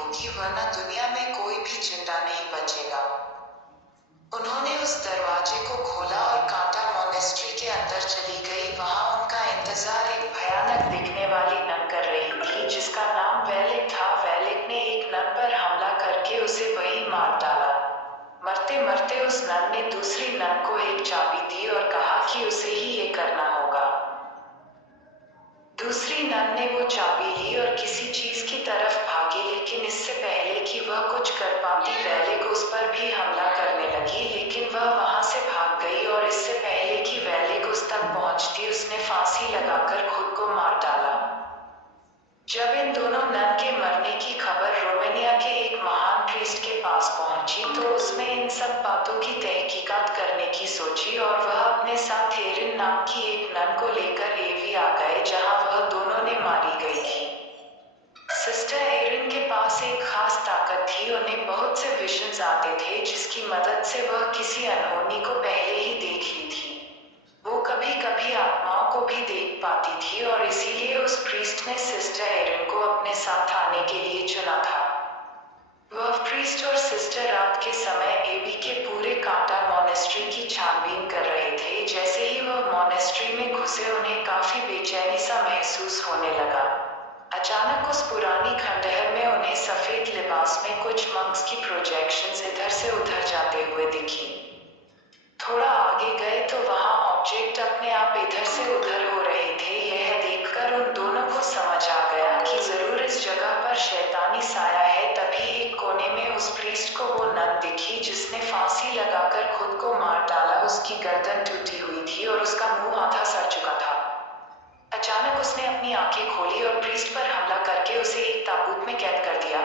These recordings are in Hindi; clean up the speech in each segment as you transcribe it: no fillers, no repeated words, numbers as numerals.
होगी, वरना दुनिया में कोई भी जिंदा नहीं बचेगा। उन्होंने उस दरवाजे को खोला और कांटा मॉनेस्ट्री के अंदर चली गई। वहां उनका इंतजार एक भयानक दिखने वाली नन कर रही थी, जिसका नाम वेलेक था। वेलेक ने एक नन पर हमला करके उसे वहीं मार डाला। मरते मरते उस नन ने दूसरी नन को एक चाबी दी और कहा कि उसे ही ये करना होगा। दूसरी नन ने वो चाबी ली और किसी चीज की तरफ भागी, लेकिन इससे पहले कि वह कुछ कर पाती, वेलेक उस पर भी हमला करने लगी, लेकिन वह वहां से भाग गई और इससे पहले कि वेलेक उस तक पहुंचती, उसने फांसी लगाकर खुद को मार डाला। जब इन दोनों नन के मरने की खबर रोमानिया के एक महान प्रीस्ट के पास पहुंची, तो उसने इन सब बातों की तहकीकात करने की सोची और वह अपने साथ एरिन नाम की एक नन को लेकर एवी आ गए, जहां वह दोनों ने मारी गई थी। सिस्टर एरिन के पास एक खास ताकत थी। उन्हें बहुत से विजन्स आते थे, जिसकी मदद से वह किसी अनहोनी को पहले ही देख ली थी। वो कभी कभी आत्माओं को भी देख पाती थी और इसीलिए उस प्रीस्ट ने सिस्टर एरिन को अपने साथ आने के लिए चुना था। वह प्रीस्ट और सिस्टर रात के समय एबी के पूरे कांटा मॉनेस्ट्री की छानबीन कर रहे थे। जैसे ही वह मॉनेस्ट्री में घुसे, उन्हें काफी बेचैनी सा महसूस होने लगा। अचानक उस पुरानी खंडहर में उन्हें सफेद लिबास में कुछ मंक्स की प्रोजेक्शंस इधर से उधर जाते हुए दिखी। थोड़ा आगे गए तो वहां ऑब्जेक्ट अपने आप इधर से उधर हो रहे थे। यह देखकर उन दोनों को समझ आ गया कि जरूर इस जगह पर शैतानी साया है। तभी एक कोने में उस प्रीस्ट को वो नन दिखी, जिसने फांसी लगाकर खुद को मार डाला। उसकी गर्दन टूटी हुई थी और उसका मुंह आधा सड़ चुका था। अचानक उसने अपनी आंखें खोली और प्रीस्ट पर हमला करके उसे एक ताबूत में कैद कर दिया।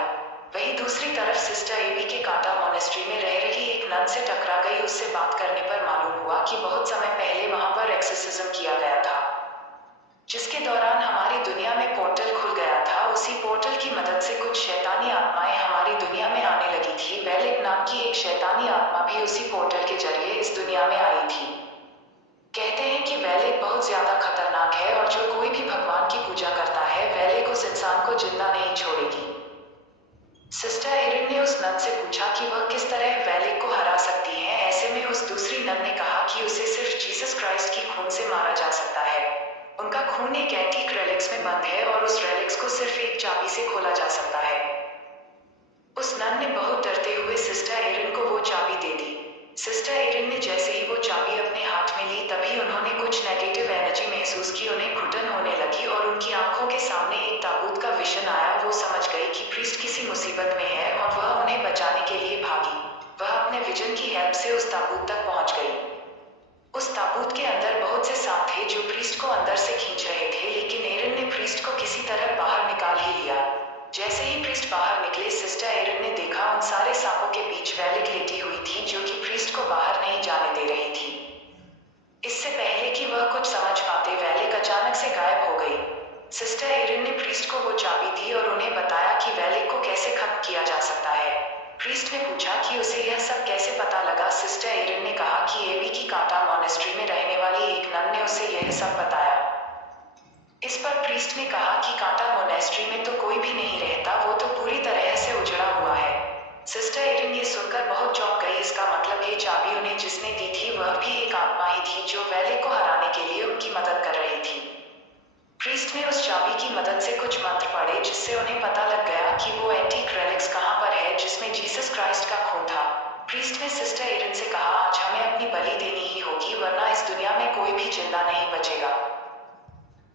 वहीं दूसरी तरफ सिस्टर एबी के कांटा मॉनेस्ट्री में रह रही एक नन से टकरा गई। उससे बात करने पर मालूम हुआ कि बहुत समय पहले वहां पर एक्सोर्सिज्म किया गया था, जिसके दौरान हमारी दुनिया में पोर्टल खुल गया था। उसी पोर्टल की मदद से कुछ शैतानी आत्माएं हमारी दुनिया में आने लगी थी। वेलेक नाम की एक शैतानी आत्मा भी उसी पोर्टल के जरिए इस दुनिया में आई थी। कहते हैं कि वेलेक बहुत ज्यादा खतरनाक है और जो कोई भी भगवान की पूजा करता है, वेलेक उस इंसान को जिंदा नहीं छोड़ेगी। सिस्टर एरिन ने उस नन से पूछा कि वह किस तरह वेलेक को हरा सकती है। ऐसे में उस दूसरी नन ने कहा कि उसे सिर्फ जीसस क्राइस्ट की खून से मारा जा सकता है। उनका खून एक एंटीक रेलिक्स में बंद है और उस रेलिक्स को सिर्फ एक चाबी से खोला जा सकता है। उस नन ने बहुत डरते हुए सिस्टर एरिन को वो चाबी दे दी। सिस्टर एरिन ने जैसे ही वो चाबी अपने हाथ में ली, तभी उन्होंने कुछ नेगेटिव एनर्जी महसूस की। उन्हें घुटन होने लगी और उनकी आंखों के सामने एक ताबूत का विजन आया। वो समझ गई कि प्रीस्ट किसी मुसीबत में है और वह उन्हें बचाने के लिए भागी। वह अपने विजन की हेल्प से उस ताबूत तक पहुंच गई। उस ताबूत के अंदर बहुत से सांप थे जो प्रीस्ट को अंदर से खींच रहे थे, लेकिन एरिन ने प्रीस्ट को किसी तरह बाहर निकाल ही लिया। जैसे ही प्रीस्ट बाहर निकले, सिस्टर एरिन ने देखा उन सारे सांपों के बीच वेलेक लेटी हुई थी, जो कि प्रीस्ट को बाहर नहीं जाने दे रही थी। इससे पहले कि वह कुछ समझ पाते, वेलेक अचानक से गायब हो गई। सिस्टर एरिन ने प्रीस्ट को वो चाबी दी और उन्हें बताया कि वेलेक को कैसे खत्म किया जा सकता है। प्रीस्ट ने पूछा कि उसे यह सब कैसे पता लगा। सिस्टर एरिन ने कहा कि एबी की कांटा मॉनेस्ट्री में रहने वाली एक नन ने उसे यह सब बताया। इस पर प्रीस्ट ने कहा कि कांटा मोनेस्ट्री में तो कोई भी नहीं रहता, वो तो पूरी तरह से उजड़ा हुआ है। सिस्टर एरिन ये सुनकर बहुत चौंक गई। इसका मतलब ये चाबी उन्हें जिसने दी थी, वह भी एक आत्मा ही थी जो वेलेक को हराने के लिए उनकी मदद कर रही थी। प्रीस्ट ने उस चाबी की मदद से कुछ मंत्र पढ़े, जिससे उन्हें पता लग गया कि वो एंटीक रेलिक्स कहाँ पर है, जिसमें जीसस क्राइस्ट का खून था। प्रीस्ट ने सिस्टर एरिन से कहा, आज हमें अपनी बलि देनी ही होगी, वरना इस दुनिया में कोई भी जिंदा नहीं बचेगा।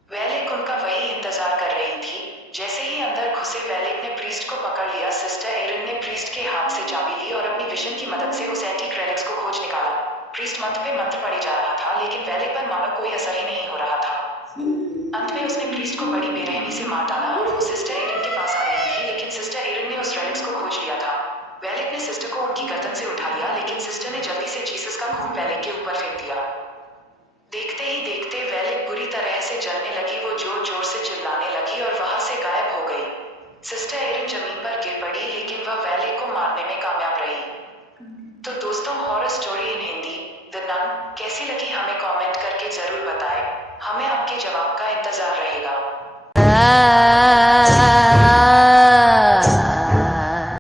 वेलेक उनका वही इंतजार कर रही थी। जैसे ही अंदर घुसे, वेलेक ने प्रीस्ट को पकड़ लिया। सिस्टर एरिन ने प्रीस्ट के हाथ से चाबी ली और अपनी विजन की मदद से उस एंटीक रेलिक्स को खोज निकाला। प्रीस्ट मंत्र पे मंत्र पढ़े जा रहा था, लेकिन वेलेक पर मानो कोई असर ही नहीं हो रहा था। अंत में उसने प्रीस्ट को बड़ी बेरहमी से मार डाला और वो सिस्टर एरिन के पास आ रही थी, लेकिन सिस्टर एरिन ने उस रेलिक्स को खोज लिया था। वेलेक ने सिस्टर को उनकी गर्दन से उठा लिया, लेकिन सिस्टर ने जल्दी से जीसस का खून वेलेक के ऊपर फेंक दिया। देखते ही देखते वेलेक बुरी तरह से जलने लगी। वो जोर जोर से चिल्लाने लगी और वहां से गायब हो गई। सिस्टर एरिन जमीन पर गिर पड़ी, लेकिन वह वेलेक को मारने में कामयाब रही। तो दोस्तों, horror story in Hindi the nun कैसी लगी, हमें कमेंट करके जरूर बताएं। हमें आपके जवाब का इंतजार रहेगा।